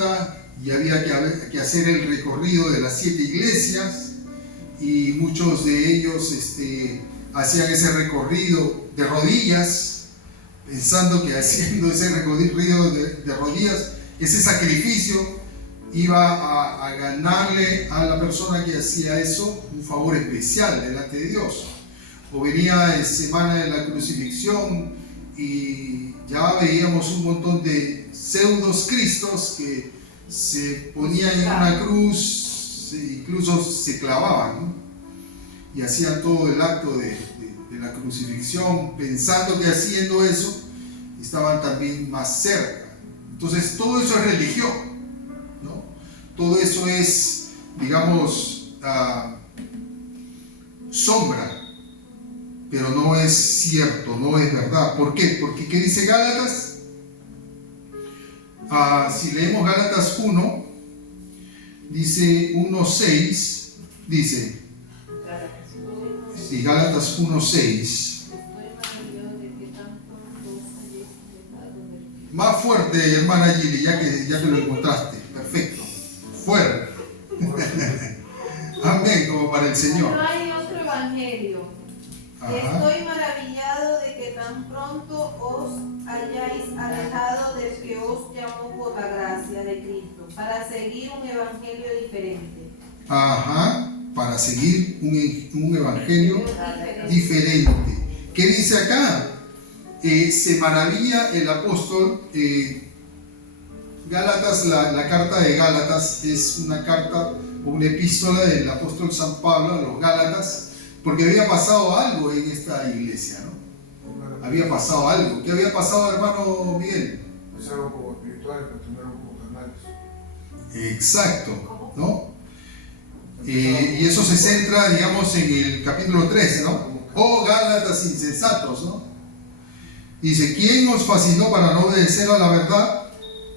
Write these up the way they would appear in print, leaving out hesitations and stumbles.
Santa y había que hacer el recorrido de las 7 iglesias, y muchos de ellos hacían ese recorrido de rodillas, pensando que haciendo ese recorrido de rodillas, ese sacrificio iba a ganarle a la persona que hacía eso un favor especial delante de Dios. O venía semana de la crucifixión y ya veíamos un montón de pseudos cristos que se ponían en una cruz, incluso se clavaban, ¿no? Y hacían todo el acto de la crucifixión, pensando que haciendo eso estaban también más cerca. Entonces todo eso es religión, ¿no? Todo eso es, digamos, sombra, pero no es cierto, no es verdad. ¿Por qué? Porque ¿qué dice Gálatas? Si leemos Gálatas 1, dice 1:6, dice, sí, Gálatas 1:6. Más fuerte, hermana Gili, ya que lo encontraste. Perfecto. Fuerte. Amén, como para el Señor. No hay otro evangelio. Estoy maravillado de que tan pronto os hayáis alejado del que os llamó por la gracia de Cristo, para seguir un evangelio diferente. Para seguir un evangelio diferente. ¿Qué dice acá? Se maravilla el apóstol. Gálatas, la carta de Gálatas es una carta o una epístola del apóstol San Pablo a los Gálatas, porque había pasado algo en esta iglesia, ¿no? Había pasado algo. ¿Qué había pasado, hermano Miguel? Empezaron como espirituales, pero terminaron como carnales. Exacto, ¿no? Y eso se centra, digamos, en el capítulo 13, ¿no? Oh Gálatas insensatos, ¿no? Dice, ¿quién os fascinó para no obedecer a la verdad?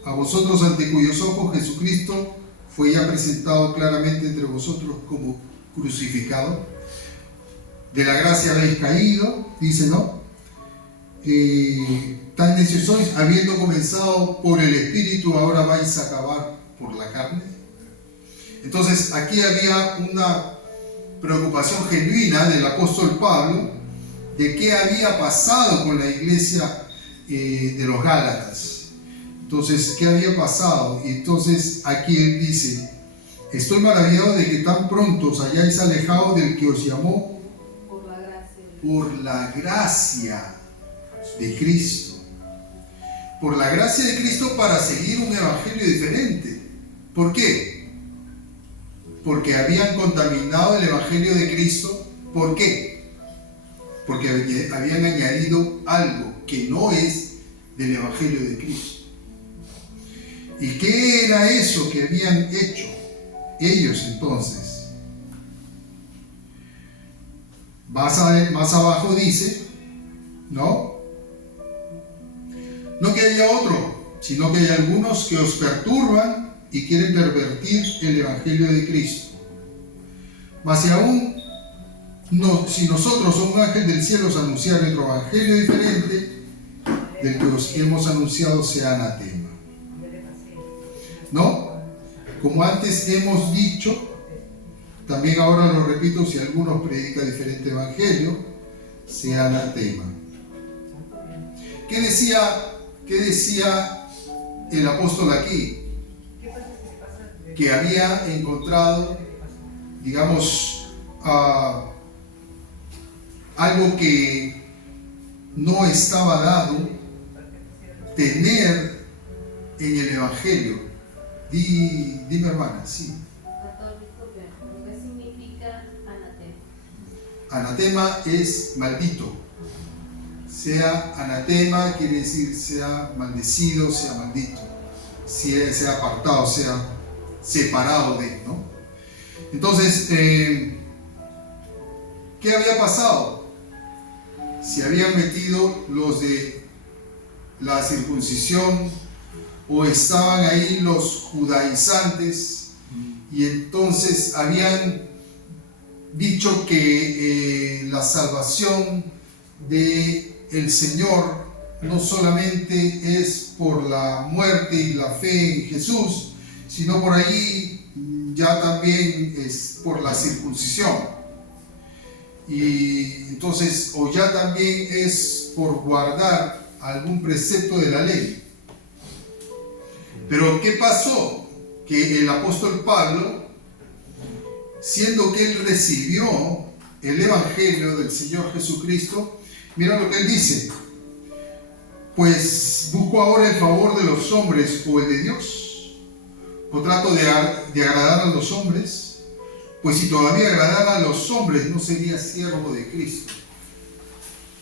A vosotros, ante cuyos ojos Jesucristo fue ya presentado claramente entre vosotros como crucificado. De la gracia habéis caído, dice, ¿no? Tan necios sois, habiendo comenzado por el Espíritu, ahora vais a acabar por la carne. Entonces, aquí había una preocupación genuina del apóstol Pablo de qué había pasado con la iglesia de los Gálatas. Entonces, ¿qué había pasado? Y entonces aquí él dice, estoy maravillado de que tan pronto os hayáis alejado del que os llamó por la gracia de Cristo. Por la gracia de Cristo, para seguir un evangelio diferente. ¿Por qué? Porque habían contaminado el evangelio de Cristo. ¿Por qué? Porque habían añadido algo que no es del evangelio de Cristo. ¿Y qué era eso que habían hecho ellos entonces? Más abajo dice, ¿no? No que haya otro, sino que hay algunos que os perturban y quieren pervertir el evangelio de Cristo. Mas si aún si nosotros o un ángel del cielo os anunciara otro evangelio diferente del que os hemos anunciado, sea anatema. ¿No? Como antes hemos dicho, también ahora lo repito, si alguno predica diferente evangelio, sea anatema. ¿Qué decía el apóstol aquí? Que había encontrado, digamos, algo que no estaba dado tener en el evangelio. Dime, hermana, sí. ¿Qué significa anatema? Anatema es maldito. Sea anatema quiere decir sea maldecido, sea maldito, sea apartado, sea separado de, ¿no? Entonces, ¿qué había pasado? Se habían metido los de la circuncisión, o estaban ahí los judaizantes, y entonces habían dicho que la salvación del Señor no solamente es por la muerte y la fe en Jesús, sino por ahí ya también es por la circuncisión. Y entonces, o ya también es por guardar algún precepto de la ley. Pero ¿qué pasó? Que el apóstol Pablo, siendo que él recibió el evangelio del Señor Jesucristo, mira lo que él dice: pues busco ahora el favor de los hombres o el de Dios, o trato de agradar a los hombres, pues si todavía agradara a los hombres no sería siervo de Cristo.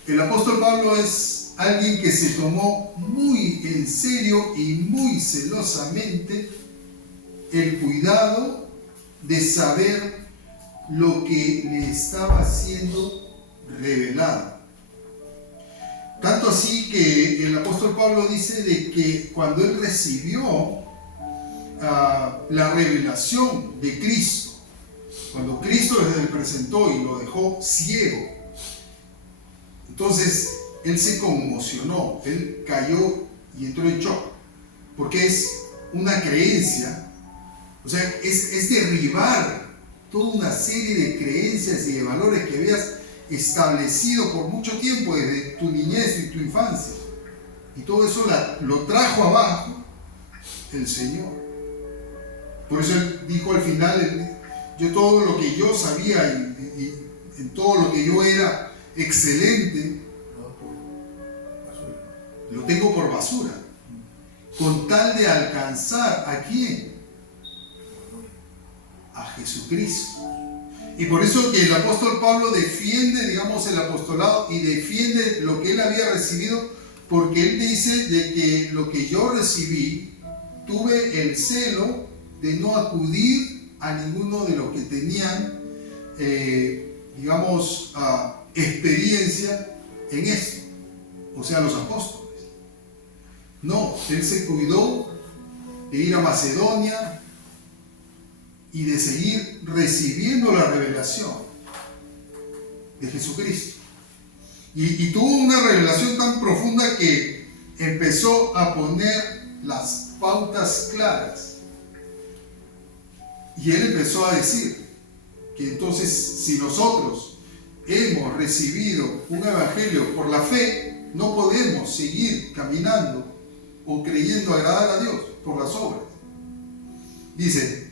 El apóstol Pablo es alguien que se tomó muy en serio y muy celosamente el cuidado de saber lo que le estaba siendo revelado. Tanto así que el apóstol Pablo dice de que cuando él recibió la revelación de Cristo, cuando Cristo le presentó y lo dejó ciego, entonces él se conmocionó, él cayó y entró en shock, porque es una creencia, o sea, es derribar toda una serie de creencias y de valores que habías establecido por mucho tiempo desde tu niñez y tu infancia, y todo eso lo trajo abajo el Señor. Por eso él dijo al final: yo todo lo que yo sabía y en todo lo que yo era excelente, lo tengo por basura, con tal de alcanzar ¿a quién? A Jesucristo. Y por eso que el apóstol Pablo defiende, digamos, el apostolado y defiende lo que él había recibido, porque él dice de que lo que yo recibí, tuve el celo de no acudir a ninguno de los que tenían, digamos, experiencia en esto, o sea, los apóstoles. No, él se cuidó de ir a Macedonia y de seguir recibiendo la revelación de Jesucristo. Y tuvo una revelación tan profunda que empezó a poner las pautas claras. Y él empezó a decir que entonces, si nosotros hemos recibido un evangelio por la fe, no podemos seguir caminando o creyendo agradar a Dios por las obras. Dice,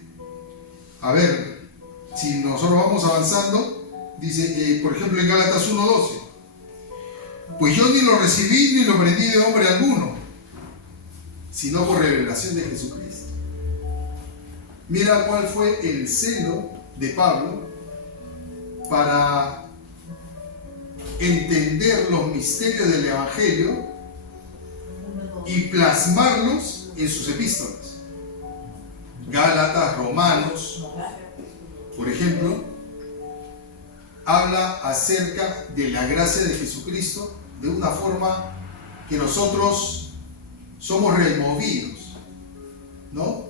a ver, si nosotros vamos avanzando, dice, por ejemplo en Gálatas 1:12, pues yo ni lo recibí ni lo aprendí de hombre alguno, sino por revelación de Jesucristo. Mira cuál fue el celo de Pablo para entender los misterios del evangelio y plasmarlos en sus epístolas. Gálatas, Romanos, por ejemplo, habla acerca de la gracia de Jesucristo de una forma que nosotros somos removidos, ¿no?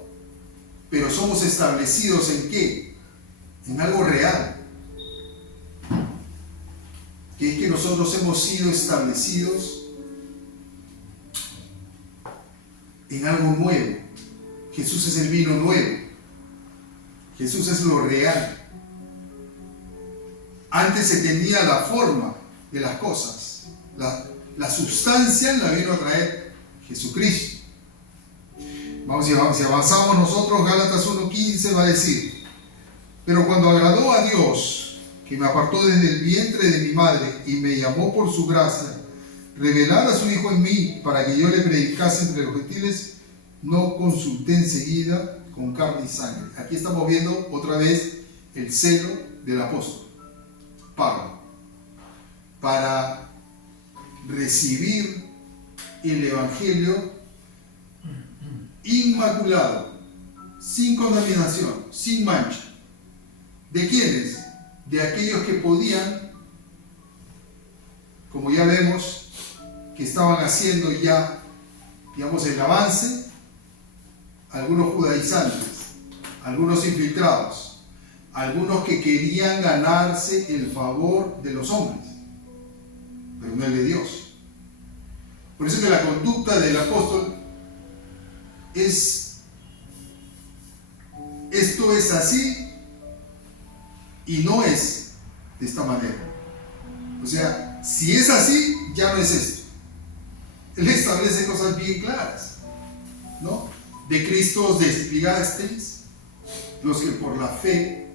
Pero somos establecidos ¿en qué? En algo real. Que es que nosotros hemos sido establecidos en algo nuevo. Jesús es el vino nuevo. Jesús es lo real. Antes se tenía la forma de las cosas. La sustancia la vino a traer Jesucristo. Si avanzamos nosotros, Gálatas 1:15 va a decir: pero cuando agradó a Dios, que me apartó desde el vientre de mi madre y me llamó por su gracia, revelar a su Hijo en mí para que yo le predicase entre los gentiles, no consulté enseguida con carne y sangre. Aquí estamos viendo otra vez el celo del apóstol Pablo para recibir el evangelio inmaculado, sin contaminación, sin mancha. ¿De quiénes? De aquellos que podían, como ya vemos, que estaban haciendo ya, digamos, el avance, algunos judaizantes, algunos infiltrados, algunos que querían ganarse el favor de los hombres, pero no el de Dios. Por eso que la conducta del apóstol es esto es así y no es de esta manera. O sea, si es así, ya no es esto. Él establece cosas bien claras, ¿no? De Cristo os desligasteis, los que por la fe,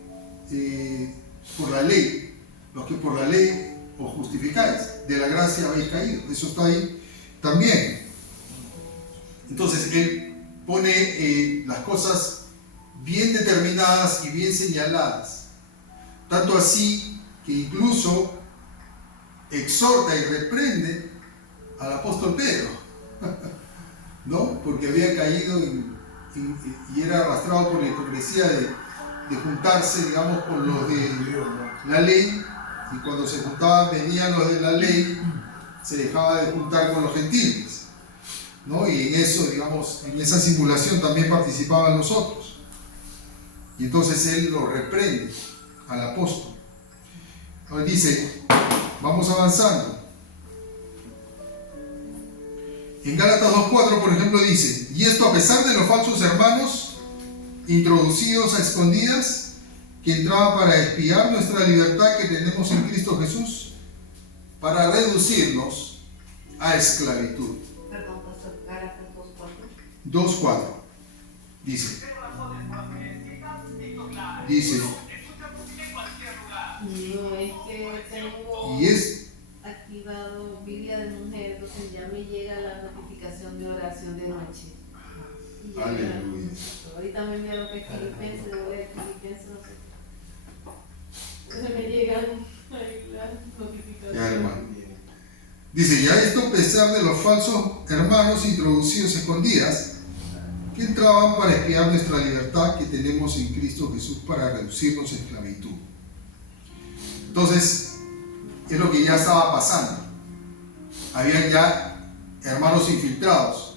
por la ley, los que por la ley os justificáis, de la gracia habéis caído. Eso está ahí también. Entonces, él pone las cosas bien determinadas y bien señaladas. Tanto así que incluso exhorta y reprende al apóstol Pedro, ¿no? Porque había caído y era arrastrado por la hipocresía de juntarse, digamos, con los de la ley, y cuando se juntaban, venían los de la ley, se dejaba de juntar con los gentiles, ¿no? Y en eso, digamos, en esa simulación también participaban los otros. Y entonces él lo reprende al apóstol. Ahora dice, vamos avanzando. En Gálatas 2:4, por ejemplo, dice, y esto a pesar de los falsos hermanos introducidos a escondidas que entraban para expiar nuestra libertad que tenemos en Cristo Jesús, para reducirnos a esclavitud. Perdón, pastor, Gálatas 2:4. 2:4 dice, No, es que tengo y es activado Biblia de mujer, entonces ya me llega la notificación de oración de noche. Y ya aleluya. ahorita me enviaron que Filipenses, de leer Filipenses, no sé. Entonces me llegan ahí las notificaciones. Ya, hermano. Dice, ya esto a pesar de los falsos hermanos introducidos a escondidas, que entraban para espiar nuestra libertad que tenemos en Cristo Jesús para reducirnos a esclavitud. Entonces, es lo que ya estaba pasando. Habían ya hermanos infiltrados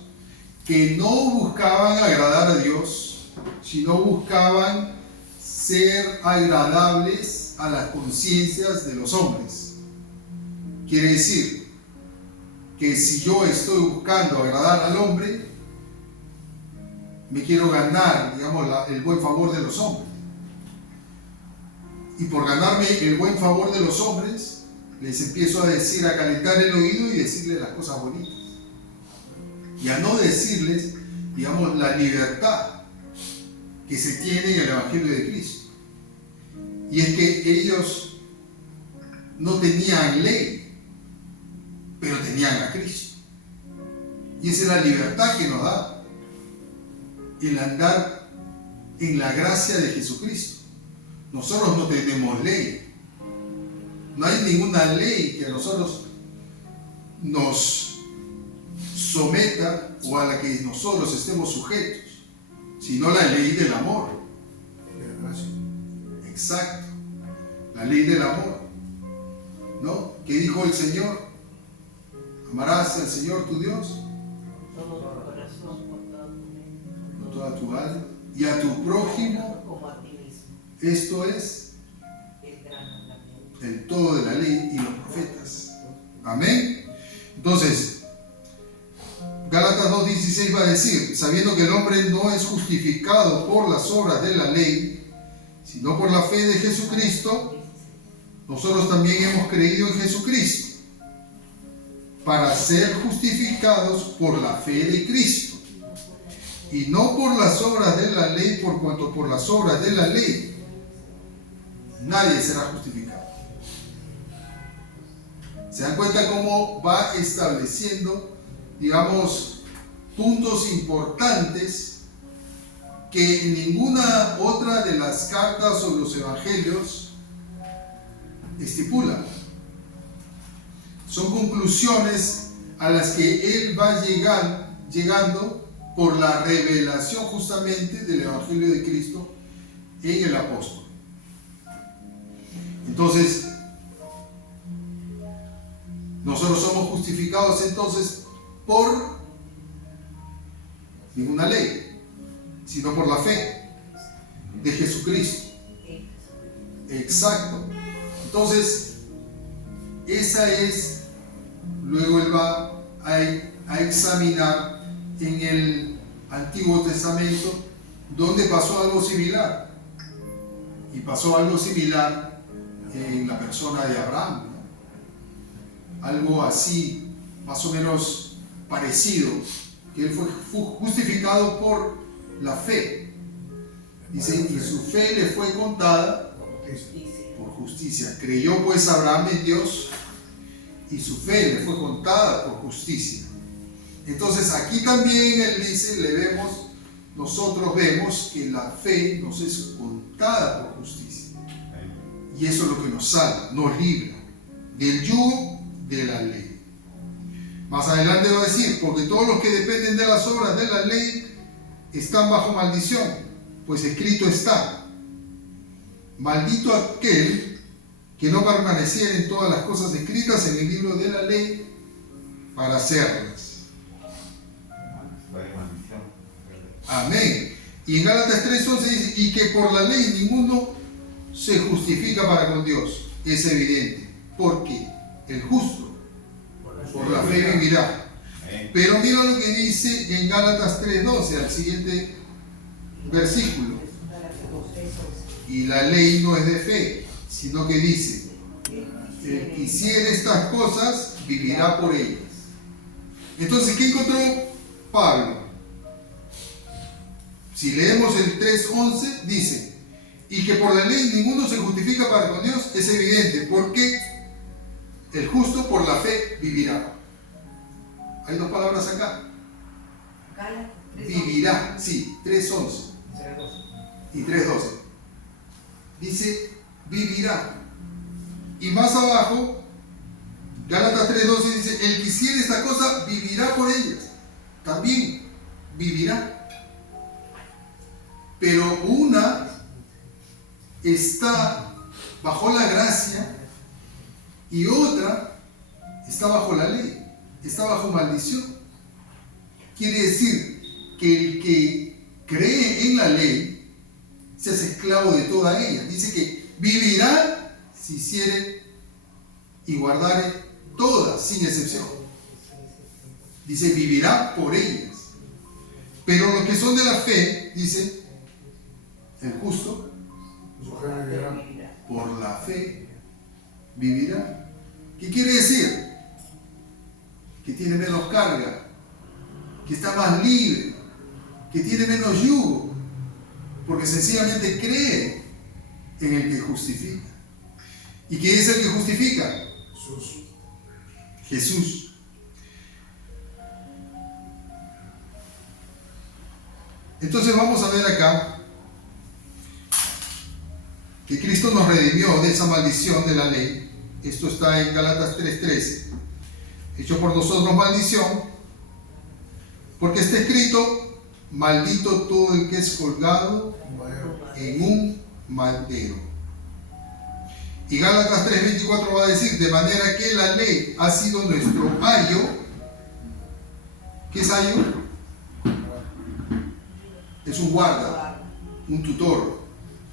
que no buscaban agradar a Dios, sino buscaban ser agradables a las conciencias de los hombres. Quiere decir que si yo estoy buscando agradar al hombre, me quiero ganar, digamos, el buen favor de los hombres. Y por ganarme el buen favor de los hombres, les empiezo a decir, a calentar el oído y decirles las cosas bonitas. Y a no decirles, digamos, la libertad que se tiene en el Evangelio de Cristo. Y es que ellos no tenían ley, pero tenían a Cristo. Y esa es la libertad que nos da el andar en la gracia de Jesucristo. Nosotros no tenemos ley. No hay ninguna ley que a nosotros nos someta o a la que nosotros estemos sujetos, sino la ley del amor. Exacto, la ley del amor, ¿no? ¿Qué dijo el Señor? Amarás al Señor tu Dios con toda tu alma y a tu prójimo como a ti mismo. Esto es El gran mandamiento. el todo de la ley y los profetas. Amén. Entonces, Gálatas 2:16 va a decir, sabiendo que el hombre no es justificado por las obras de la ley, sino por la fe de Jesucristo, nosotros también hemos creído en Jesucristo, para ser justificados por la fe de Cristo, y no por las obras de la ley, por cuanto por las obras de la ley nadie será justificado. ¿Se dan cuenta cómo va estableciendo, digamos, puntos importantes que en ninguna otra de las cartas o los evangelios estipulan? Son conclusiones a las que él va llegando por la revelación justamente del Evangelio de Cristo en el apóstol. Entonces, nosotros somos justificados entonces por ninguna ley, sino por la fe de Jesucristo. Exacto. Entonces, esa es, luego él va a examinar en el Antiguo Testamento donde pasó algo similar. Y pasó algo similar en la persona de Abraham, ¿no? Algo así, más o menos parecido, que él fue justificado por la fe. Dice, y su fe le fue contada por justicia. Creyó pues Abraham en Dios y su fe le fue contada por justicia. Entonces aquí también él dice, nosotros vemos que la fe nos es contada por justicia. Y eso es lo que nos salva, nos libra del yugo de la ley. Más adelante va a decir, porque todos los que dependen de las obras de la ley están bajo maldición, pues escrito está, maldito aquel que no permaneciera en todas las cosas escritas en el libro de la ley para hacerlas. Amén. Y en Gálatas 3:11 dice, y que por la ley ninguno se justifica para con Dios. Es evidente, porque el justo por la fe vivirá. Pero mira lo que dice en Gálatas 3:12, al siguiente versículo. Y la ley no es de fe, sino que dice, el que hiciere estas cosas vivirá por ellas. Entonces, ¿qué encontró Pablo? Si leemos el 3:11, dice, y que por la ley ninguno se justifica para con Dios, es evidente, porque el justo por la fe vivirá. Hay dos palabras acá. Vivirá, sí, 3:11 y 3:12. Dice, vivirá. Y más abajo, Gálatas 3:12 dice, el que hiciere esta cosa vivirá por ellas. También vivirá. Pero una está bajo la gracia y otra está bajo la ley, está bajo maldición. Quiere decir que el que cree en la ley se hace esclavo de toda ella. Dice que vivirá si hiciere y guardare todas, sin excepción. Dice, vivirá por ellas. Pero los que son de la fe, dice, el justo por la fe vivirá. ¿Qué quiere decir? Que tiene menos carga, que está más libre, que tiene menos yugo, porque sencillamente cree en el que justifica. ¿Y quién es el que justifica? Jesús. Entonces vamos a ver acá que Cristo nos redimió de esa maldición de la ley. Esto está en Gálatas 3:13. Hecho por nosotros maldición, porque está escrito, maldito todo el que es colgado en un madero. Y Gálatas 3:24 va a decir, de manera que la ley ha sido nuestro ayo. ¿Qué es ayo? Es un guarda, un tutor.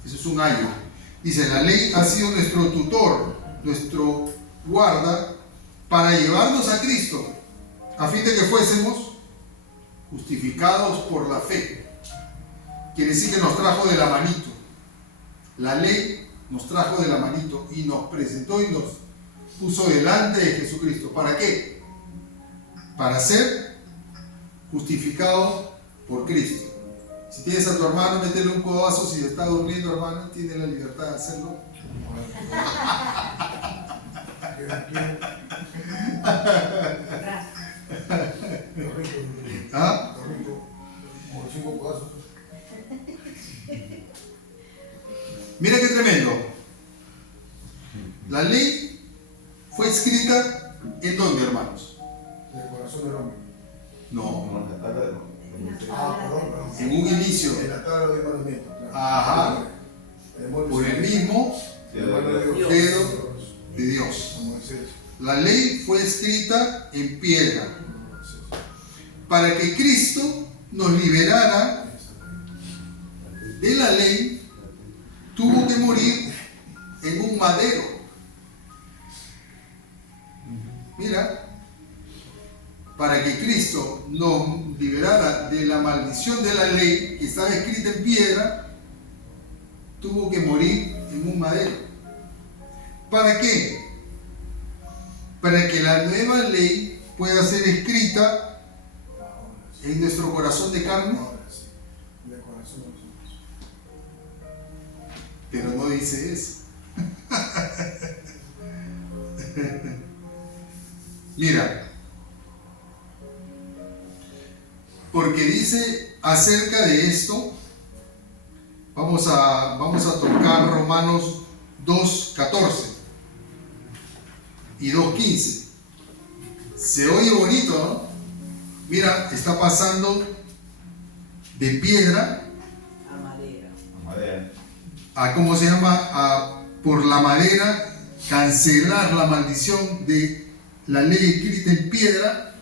Eso es un ayo. Dice, la ley ha sido nuestro tutor, nuestro guarda, para llevarnos a Cristo, a fin de que fuésemos justificados por la fe. Quiere decir que nos trajo de la manito. La ley nos trajo de la manito y nos presentó y nos puso delante de Jesucristo. ¿Para qué? Para ser justificados por Cristo. Si tienes a tu hermano, métele un codazo. Si está durmiendo, hermano, tiene la libertad de hacerlo. ¿Ah? Mira qué tremendo. La ley fue escrita ¿en dónde, hermanos? En el corazón del hombre. No. Perdón. En un inicio. En la tabla de mandamientos. Ajá. Por el mismo dedo de Dios. La ley fue escrita en piedra para que Cristo nos liberara de la ley. Tuvo que morir en un madero. Mira, para que Cristo nos liberara de la maldición de la ley que estaba escrita en piedra, tuvo que morir en un madero. ¿Para qué? Para que la nueva ley pueda ser escrita en nuestro corazón de carne. Pero no dice eso. Mira, porque dice acerca de esto, vamos a tocar Romanos 2:14 y 2:15. Se oye bonito, ¿no? Mira, está pasando de piedra A madera. a ¿cómo se llama? Por la madera, cancelar la maldición de la ley escrita en piedra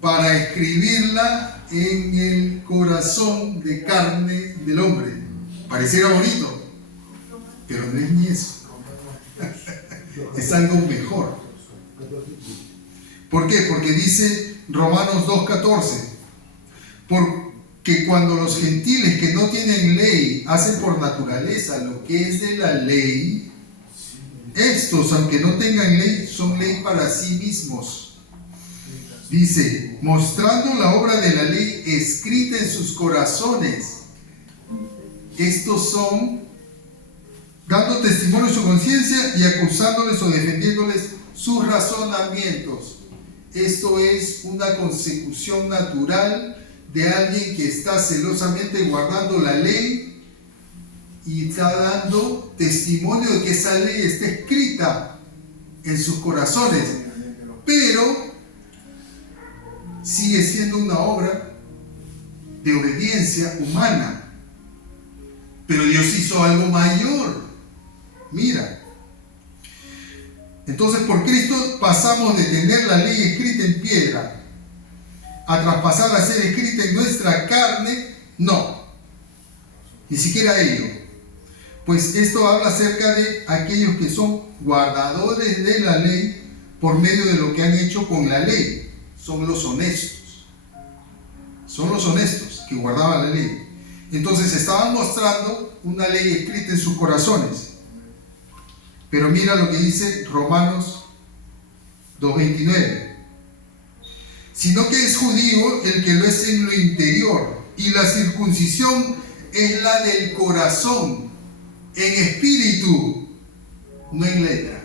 para escribirla en el corazón de carne del hombre. Pareciera bonito, pero no es ni eso. Es algo mejor. ¿Por qué? Porque dice Romanos 2:14, porque cuando los gentiles que no tienen ley hacen por naturaleza lo que es de la ley, estos, aunque no tengan ley, son ley para sí mismos. Dice, mostrando la obra de la ley escrita en sus corazones. Estos son dando testimonio de su conciencia y acusándoles o defendiéndoles sus razonamientos. Esto es una consecución natural de alguien que está celosamente guardando la ley y está dando testimonio de que esa ley está escrita en sus corazones, pero sigue siendo una obra de obediencia humana. Pero Dios hizo algo mayor. Mira. Entonces, por Cristo pasamos de tener la ley escrita en piedra a traspasar a ser escrita en nuestra carne. No, ni siquiera ello. Pues esto habla acerca de aquellos que son guardadores de la ley por medio de lo que han hecho con la ley. Son los honestos. Son los honestos que guardaban la ley. Entonces estaban mostrando una ley escrita en sus corazones. Pero mira lo que dice Romanos 2:29. Sino que es judío el que lo es en lo interior, y la circuncisión es la del corazón, en espíritu, no en letra.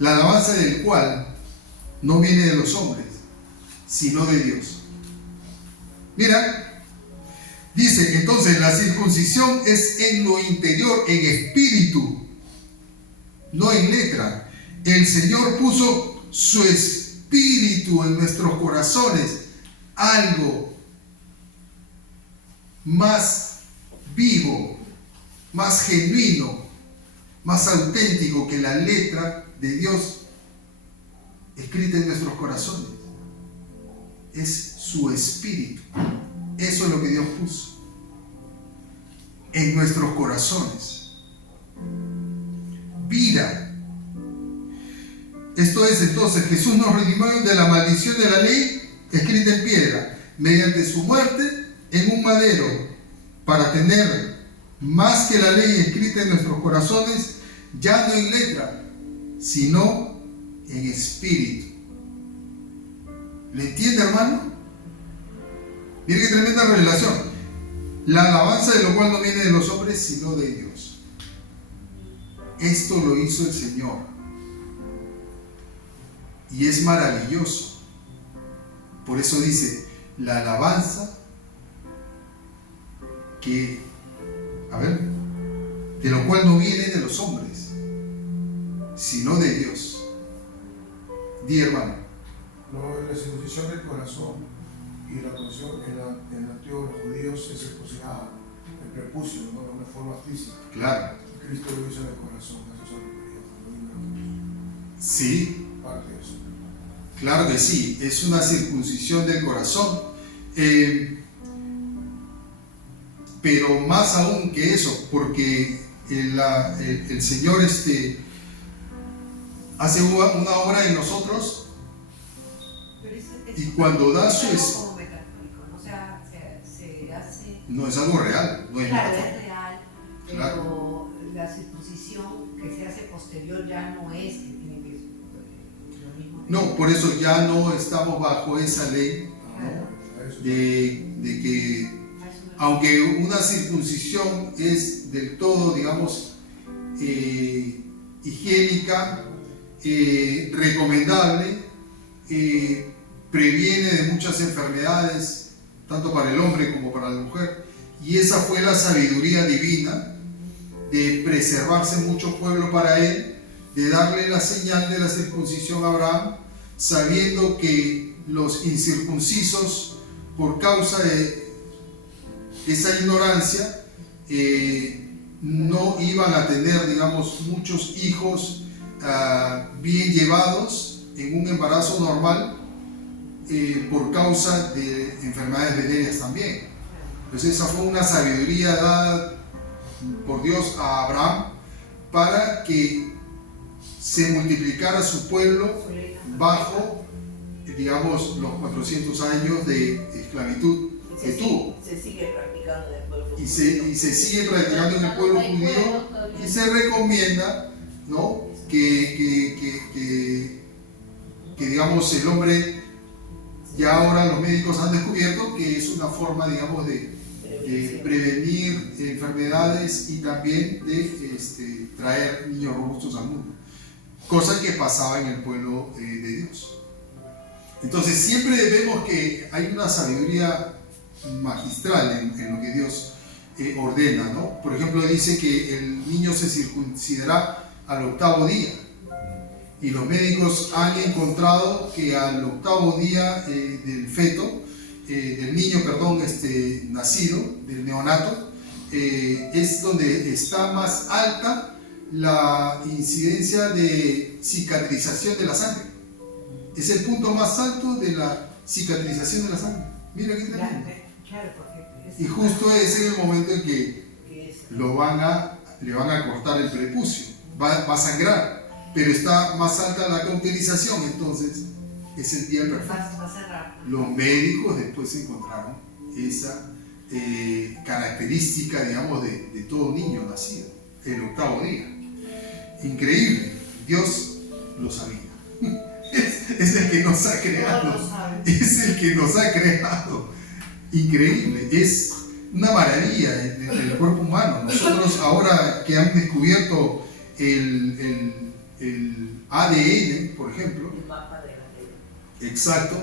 La alabanza del cual no viene de los hombres, sino de Dios. Mira, dice entonces la circuncisión es en lo interior, en espíritu, no en letra. El Señor puso su espíritu en nuestros corazones, algo más vivo, más genuino, más auténtico que la letra de Dios escrita en nuestros corazones. Es su espíritu. Eso es lo que Dios puso en nuestros corazones. Vida. Esto es entonces, Jesús nos redimió de la maldición de la ley escrita en piedra, mediante su muerte en un madero, para tener más que la ley escrita en nuestros corazones, ya no en letra, sino en espíritu. ¿Le entiende, hermano? Mire qué tremenda revelación. La alabanza de lo cual no viene de los hombres, sino de Dios. Esto lo hizo el Señor. Y es maravilloso. Por eso dice, la alabanza que, de lo cual no viene de los hombres, sino de Dios. Di, hermano. No, la circuncisión del corazón y la posición en el antiguo de los judíos se circuncidaba el prepucio, no de una forma física. Claro. Cristo lo hizo en el corazón, eso es lo que Sí. parte de eso. Claro que sí, es una circuncisión del corazón. Pero más aún que eso, porque el Señor hace una obra en nosotros. Pero Y cuando da su es algo como metafórico, ¿no? O sea, se hace. no es algo real, no es Claro, metafórico. es real, pero Claro. la circuncisión que se hace posterior ya no es que tiene que lo mismo. No, por eso ya no estamos bajo esa ley, Ah, ¿no? eso. de que A eso me- aunque una circuncisión es del todo, digamos, higiénica, recomendable, previene de muchas enfermedades, tanto para el hombre como para la mujer, y esa fue la sabiduría divina de preservarse mucho pueblo para él, de darle la señal de la circuncisión a Abraham, sabiendo que los incircuncisos, por causa de esa ignorancia, no iban a tener, digamos, muchos hijos bien llevados en un embarazo normal, por causa de enfermedades venéreas también. Entonces esa fue una sabiduría dada por Dios a Abraham para que se multiplicara su pueblo bajo, digamos, los 400 años de esclavitud que tuvo. Se sigue practicando en el pueblo Y judío. se sigue practicando en el pueblo judío, y se recomienda, ¿no? que digamos, el hombre, ya ahora los médicos han descubierto que es una forma, digamos, de prevenir enfermedades y también de traer niños robustos al mundo, cosa que pasaba en el pueblo de Dios. Entonces siempre vemos que hay una sabiduría magistral en lo que Dios ordena, ¿no? Por ejemplo, dice que el niño se circuncidará al 8º día, y los médicos han encontrado que al 8º día del feto, del niño, perdón, nacido, del neonato, es donde está más alta la incidencia de cicatrización de la sangre. Es el punto más alto de la cicatrización de la sangre. Mira qué tremendo. Claro, porque es Y justo es en el momento en que que es- le van a cortar el prepucio, va a sangrar, pero está más alta la cauterización, entonces es el día perfecto. va a cerrar. Los médicos después encontraron esa característica, digamos, de todo niño nacido, el 8º día. Increíble, Dios lo sabía. Es el que nos ha Todos creado. lo saben. Es el que nos ha creado. Increíble, es una maravilla el cuerpo humano. Nosotros ahora que han descubierto el ADN, por ejemplo, El mapa de la ley. exacto,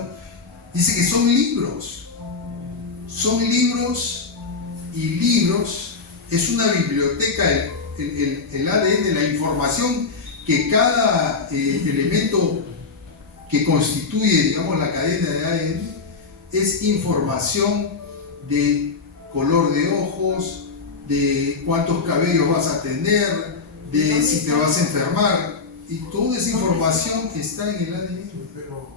dice que son libros. Son libros y libros. Es una biblioteca, el ADN, la información que cada elemento que constituye, digamos, la cadena de ADN, es información de color de ojos, de cuántos cabellos vas a tener, de si te vas a enfermar, y toda esa información está en el ADN, Pero,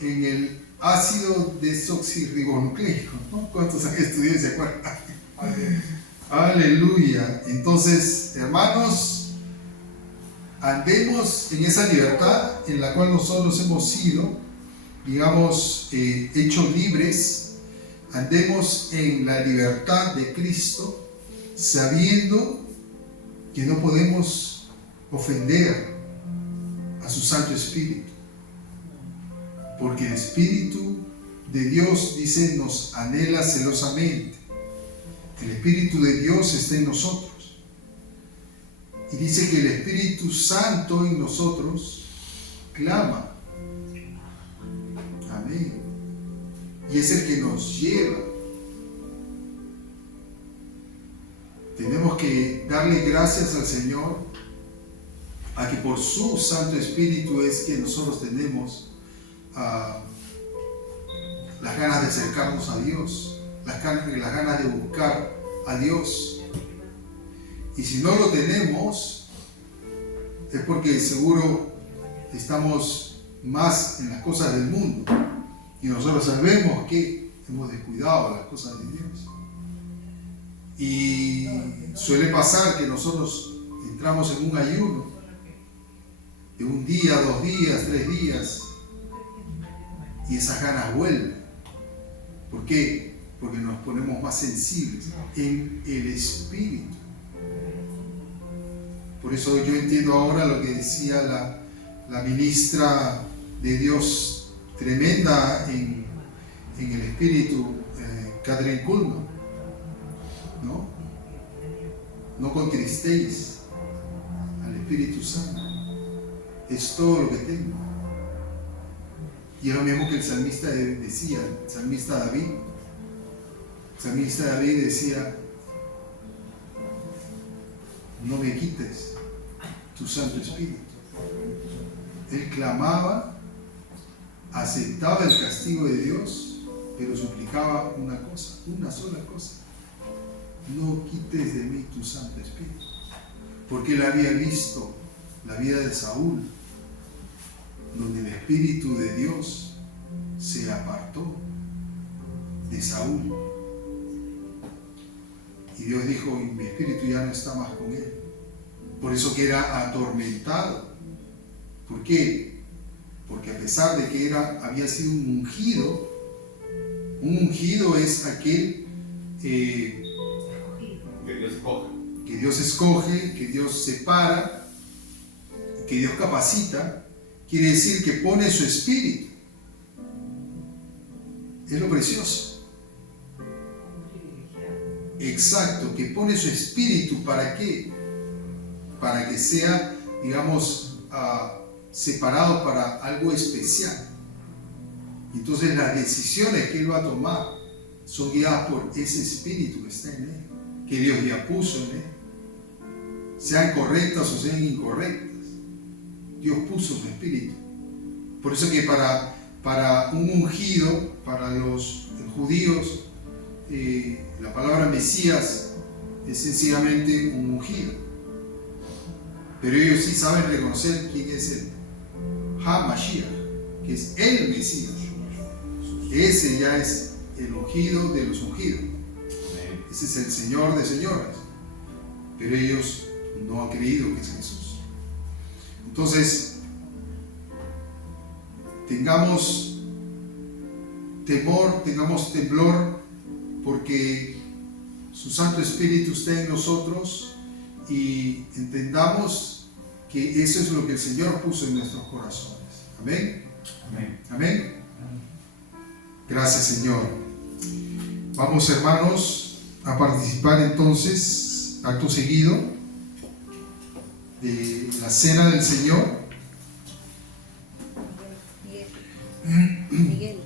en el ácido desoxirribonucleico, ¿no? ¿Cuántos han estudiado y se acuerdan? Aleluya. Entonces, hermanos, andemos en esa libertad en la cual nosotros hemos sido, digamos, hechos libres. Andemos en la libertad de Cristo, sabiendo que no podemos ofender a su Santo Espíritu, porque el Espíritu de Dios, dice, nos anhela celosamente. El Espíritu de Dios está en nosotros. Y dice que el Espíritu Santo en nosotros clama. Amén. Y es el que nos lleva. Tenemos que darle gracias al Señor a que por su Santo Espíritu es que nosotros tenemos las ganas de acercarnos a Dios, las ganas de buscar a Dios. Y si no lo tenemos, es porque seguro estamos más en las cosas del mundo. Y nosotros sabemos que hemos descuidado las cosas de Dios. Y suele pasar que nosotros entramos en un ayuno de un día, 2 días, 3 días. y esas ganas vuelven. ¿Por qué? Porque nos ponemos más sensibles en el espíritu. Por eso yo entiendo ahora lo que decía la ministra de Dios tremenda en el espíritu, Catherine Kuhlman, ¿no? No contristéis al Espíritu Santo, es todo lo que tengo. Y es lo mismo que el salmista decía, el salmista David. El salmista David decía: no me quites tu Santo Espíritu. Él clamaba, aceptaba el castigo de Dios, pero suplicaba una cosa, una sola cosa: no quites de mí tu Santo Espíritu. Porque él había visto la vida de Saúl, donde el Espíritu de Dios se apartó de Saúl. Y Dios dijo: mi espíritu ya no está más con él. Por eso que era atormentado. ¿Por qué? Porque a pesar de que había sido un ungido es aquel que Dios escoge, que Dios separa, que Dios capacita. Quiere decir que pone su espíritu. Es lo precioso. Exacto, que pone su espíritu. ¿Para qué? Para que sea, digamos, separado para algo especial. Entonces las decisiones que él va a tomar son guiadas por ese espíritu que está en él, que Dios ya puso en él. Sean correctas o sean incorrectas, Dios puso su espíritu. Por eso que para un ungido, para los judíos, la palabra Mesías es sencillamente un ungido. Pero ellos sí saben reconocer quién es el HaMashiach, que es el Mesías. Ese ya es el ungido de los ungidos. Ese es el Señor de señores. Pero ellos no han creído que es Jesús. Entonces, tengamos temor, tengamos temblor, porque su Santo Espíritu está en nosotros, y entendamos que eso es lo que el Señor puso en nuestros corazones. Amén. Amén. Amén. Gracias, Señor. Vamos, hermanos, a participar entonces, acto seguido, de la cena del Señor. Miguel.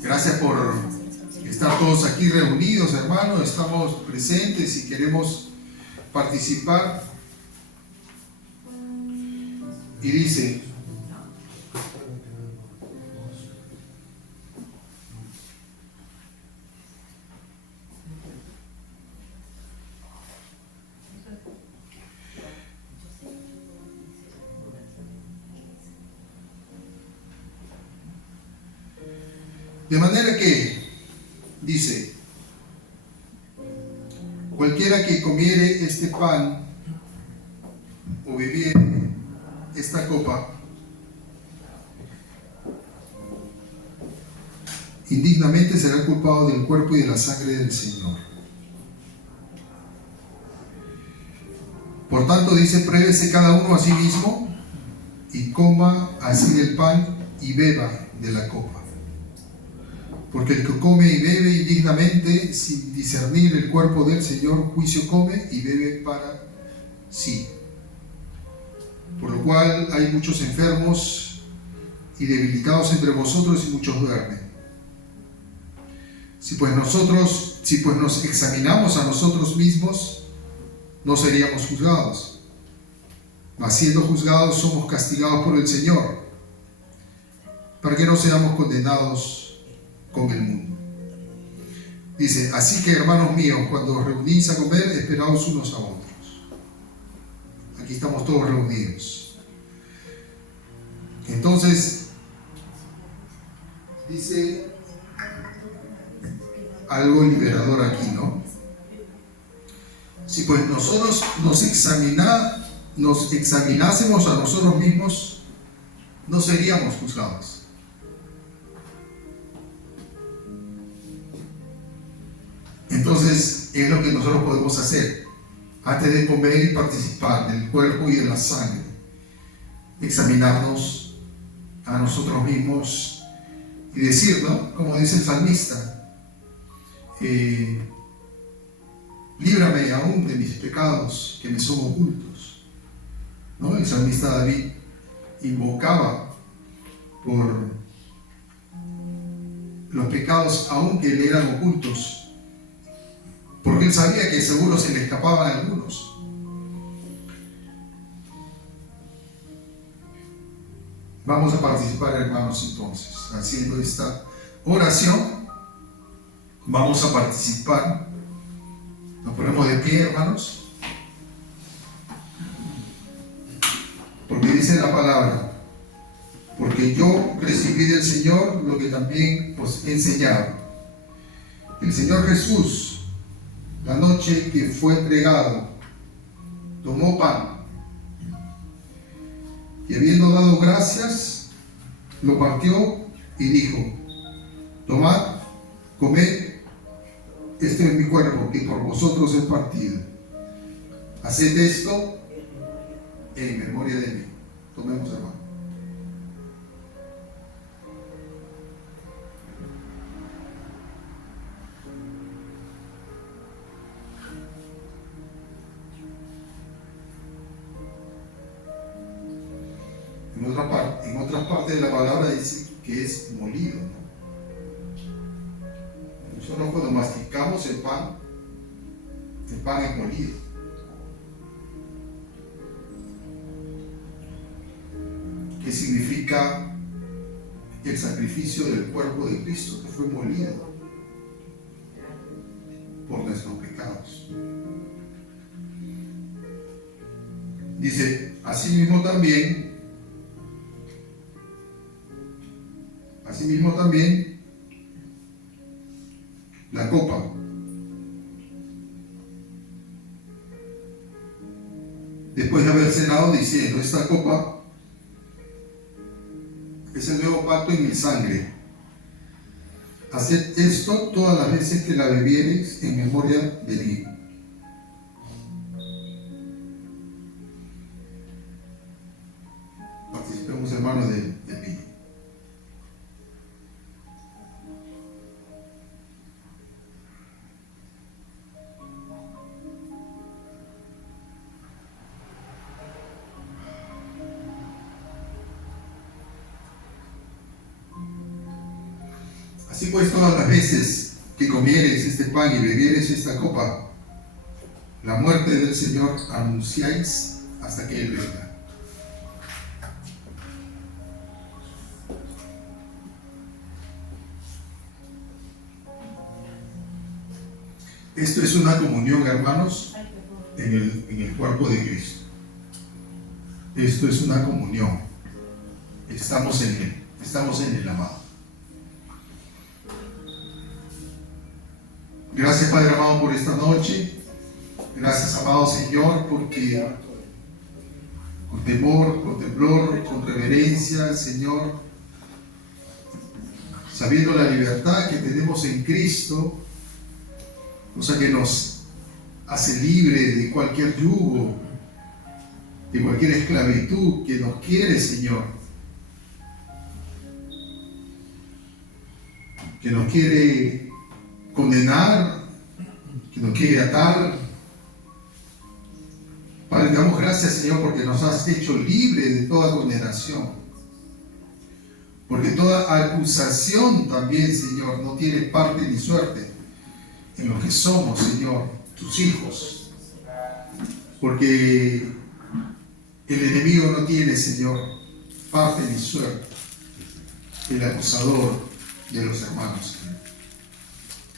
Gracias por estar todos aquí reunidos, hermanos. Estamos presentes y queremos participar. Y dice: de manera que, dice, cualquiera que comiere este pan o bebiere esta copa indignamente será culpado del cuerpo y de la sangre del Señor. Por tanto, dice: pruébese cada uno a sí mismo y coma así del pan y beba de la copa. Porque el que come y bebe indignamente, sin discernir el cuerpo del Señor, juicio come y bebe para sí. Por lo cual hay muchos enfermos y debilitados entre vosotros, y muchos duermen. Si pues nos examinamos a nosotros mismos, no seríamos juzgados. Mas siendo juzgados, somos castigados por el Señor, para que no seamos condenados con el mundo. Dice: así que, hermanos míos, cuando os reunís a comer, esperaos unos a otros. Aquí estamos todos reunidos. Entonces, dice algo liberador aquí, ¿no? Si pues nosotros nos examinamos nos examinásemos a nosotros mismos, no seríamos juzgados. Entonces, es lo que nosotros podemos hacer antes de comer y participar del cuerpo y de la sangre. Examinarnos a nosotros mismos y decir, ¿no? Como dice el salmista, líbrame aún de mis pecados que me son ocultos, ¿no? El salmista David invocaba por los pecados aún que le eran ocultos, porque él sabía que seguro se le escapaban algunos. Vamos a participar, hermanos, entonces, haciendo esta oración. Vamos a participar. Nos ponemos de pie, hermanos, porque dice la palabra: porque yo recibí del Señor lo que también os he enseñado. El Señor Jesús, la noche que fue entregado, tomó pan y, habiendo dado gracias, lo partió y dijo: tomad, comed, este es mi cuerpo que por vosotros es partido. Haced esto en memoria de mí. Tomemos, hermano. En otras partes de la palabra dice que es molido, ¿no? Nosotros cuando masticamos el pan es molido. ¿Qué significa el sacrificio del cuerpo de Cristo, que fue molido por nuestros pecados? Dice, asimismo también la copa. Después de haber cenado, diciendo: esta copa es el nuevo pacto en mi sangre. Haced esto todas las veces que la bebiereis en memoria de mí. Participemos, hermanos, del vino. Así pues, todas las veces que comiereis este pan y bebiereis esta copa, la muerte del Señor anunciáis hasta que Él venga. Esto es una comunión, hermanos, en el cuerpo de Cristo. Esto es una comunión. Estamos en Él, estamos en el amado. Gracias, Padre amado, por esta noche. Gracias, amado Señor, porque con temor, con temblor, con reverencia, Señor, sabiendo la libertad que tenemos en Cristo, cosa que nos hace libre de cualquier yugo, de cualquier esclavitud que nos quiere, Señor, que nos quiere condenar, que nos quiere atar. Padre, te damos gracias, Señor, porque nos has hecho libre de toda condenación, porque toda acusación también, Señor, no tiene parte ni suerte en lo que somos, Señor, tus hijos, porque el enemigo no tiene, Señor, parte ni suerte, el acusador de los hermanos.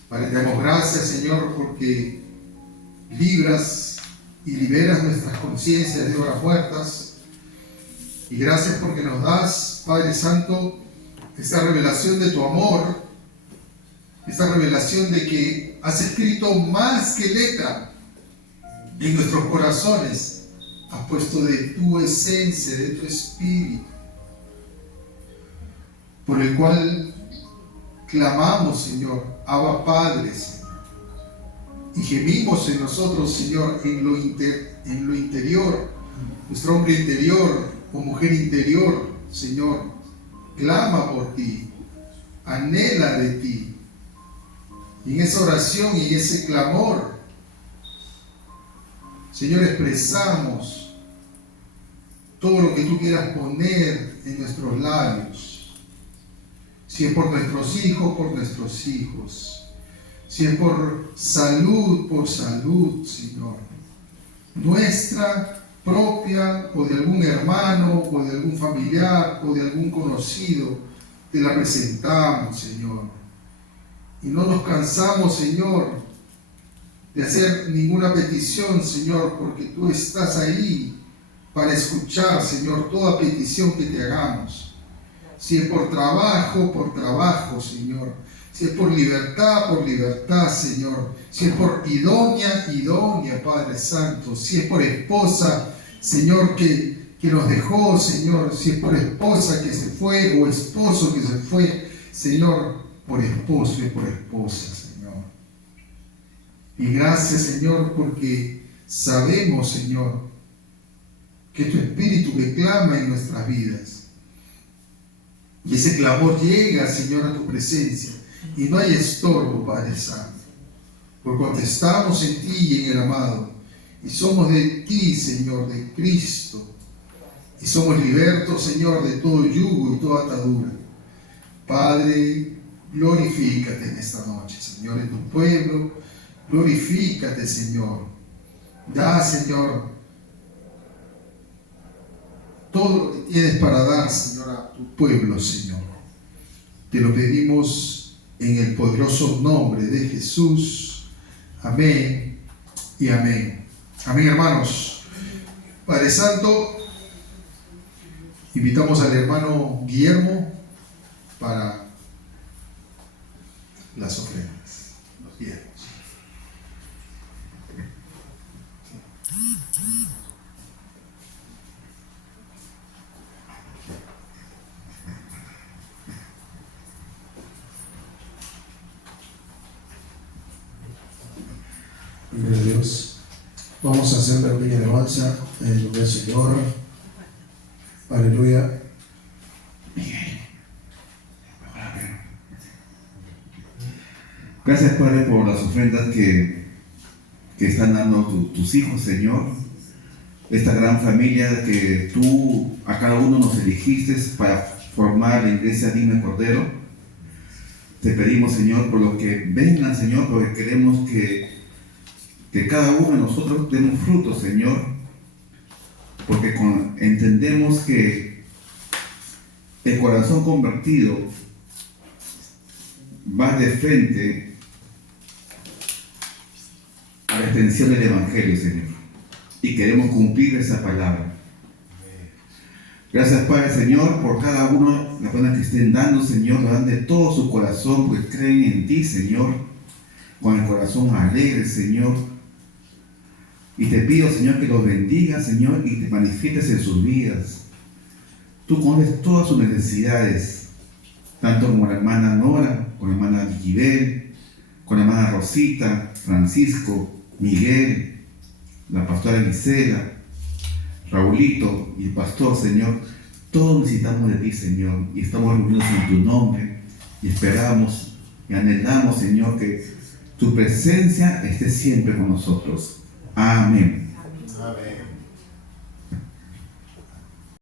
Padre, te damos gracias, Señor, porque libras y liberas nuestras conciencias de horas muertas, y gracias porque nos das, Padre Santo, esta revelación de tu amor, esta revelación de que has escrito más que letra en nuestros corazones has puesto de tu esencia, de tu espíritu, por el cual clamamos, Señor, Abba Padre, Señor, y gemimos en nosotros, Señor, en lo interior, nuestro hombre interior o mujer interior, Señor, clama por ti, anhela de ti, y en esa oración y en ese clamor, Señor, expresamos todo lo que tú quieras poner en nuestros labios. Si es por nuestros hijos. Si es por salud, Señor. Nuestra propia, o de algún hermano, o de algún familiar, o de algún conocido, te la presentamos, Señor. Y no nos cansamos, Señor, de hacer ninguna petición, Señor, porque tú estás ahí para escuchar, Señor, toda petición que te hagamos. Si es por trabajo, Señor. Si es por libertad, Señor. Si es por idónea, Padre Santo. Si es por esposa, Señor, que nos dejó, Señor. Si es por esposa que se fue o esposo que se fue, Señor, por esposo y por esposa, Señor. Y gracias, Señor, porque sabemos, Señor, que tu Espíritu que clama en nuestras vidas. Y ese clamor llega, Señor, a tu presencia. Y no hay estorbo, Padre Santo. Porque contestamos en ti y en el amado. Y somos de ti, Señor, de Cristo. Y somos libertos, Señor, de todo yugo y toda atadura. Padre, glorifícate en esta noche, Señor, en tu pueblo. Glorifícate, Señor. Da, Señor, todo lo que tienes para dar, Señor, a tu pueblo, Señor. Te lo pedimos en el poderoso nombre de Jesús. Amén y amén. Amén, hermanos. Padre Santo, invitamos al hermano Guillermo para las ofrendas. Los diezmos. Gloria a Dios. Vamos a hacer la pequeña alabanza en el nombre del Señor. Aleluya. Gracias, Padre, por las ofrendas que están dando tus hijos, Señor. Esta gran familia que tú a cada uno nos elegiste para formar la iglesia Digna Cordero. Te pedimos, Señor, por lo que vengan, Señor, porque queremos que cada uno de nosotros demos fruto, Señor, porque entendemos que el corazón convertido va de frente a la extensión del Evangelio, Señor, y queremos cumplir esa palabra. Gracias, Padre, Señor, por cada uno, las personas que estén dando, Señor, lo dan de todo su corazón, pues creen en ti, Señor, con el corazón alegre, Señor. Y te pido, Señor, que los bendigas, Señor, y te manifiestes en sus vidas. Tú conoces todas sus necesidades, tanto como la hermana Nora, con la hermana Gibel, con la hermana Rosita, Francisco, Miguel, la pastora Gisela, Raulito y el pastor, Señor. Todos necesitamos de ti, Señor, y estamos reunidos en tu nombre, y esperamos y anhelamos, Señor, que tu presencia esté siempre con nosotros. Amén. Amén.